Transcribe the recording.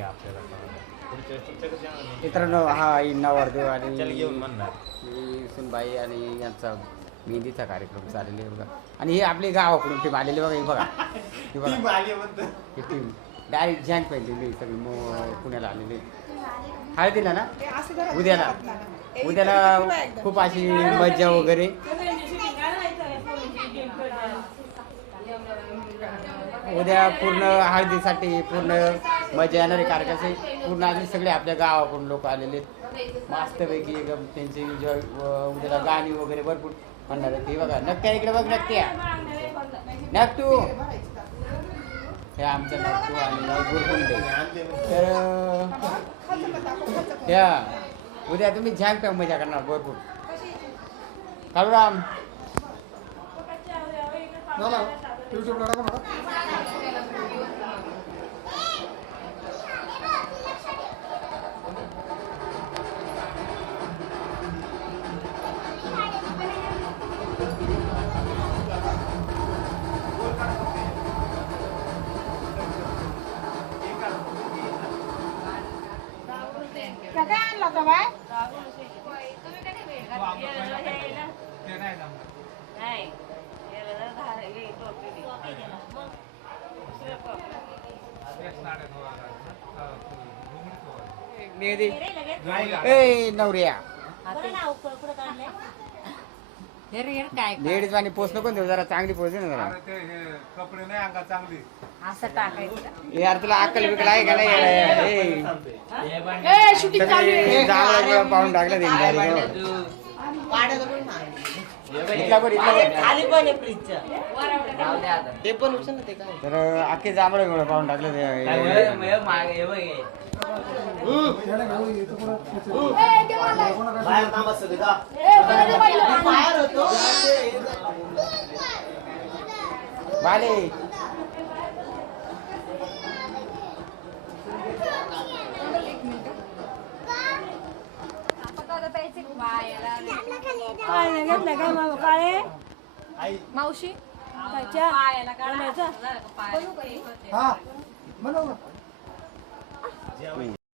घ्या आपल्याला पुढच्या वेळेस तुमच्याकडे जाणार नाही. मित्रांनो हा नवरदेव आणि त्याला घेऊन म्हणणार ही सुनबाई आणि यांचा मेहंदीचा कार्यक्रम चाललेला आहे बघा. आणि हे आपली गावाकडून टीम आलेली बघा. ही बघा ही बघा ही टीम डायरेक्ट जॅंक पाहिजे सगळी पुण्याला आलेली हळदीला ना उद्याला खूप अशी मज्जा वगैरे. उद्या पूर्ण हळदीसाठी पूर्ण मजा येणारे कार्यक्रम पूर्ण आम्ही सगळे आपल्या गावाकडून लोक आलेले मस्तपैकी एकदम त्यांचे एन्जॉय. उद्याला गाणी वगैरे भरपूर म्हणणार आहे. ते बघा नक्की इकडे बघ नक्की नक्तू हे आमच्या नक्तू आणि गुरकुंडे. तर या उद्या तुम्ही झॅंक मजा करणार भरपूर. काळूराम काय आणला होता बाय नवऱ्या लेडीज आणि पोच नको देऊ जरा चांगली पोच दे ना जरा. कपडे नाही अंगा चांगली असं टाकायचं यार तुला अक्कल बिकल आहे का नाही. पाहून टाकलं तर अख्खे जांभळे पाहून टाकलं बाले. मावशी हा म्हणून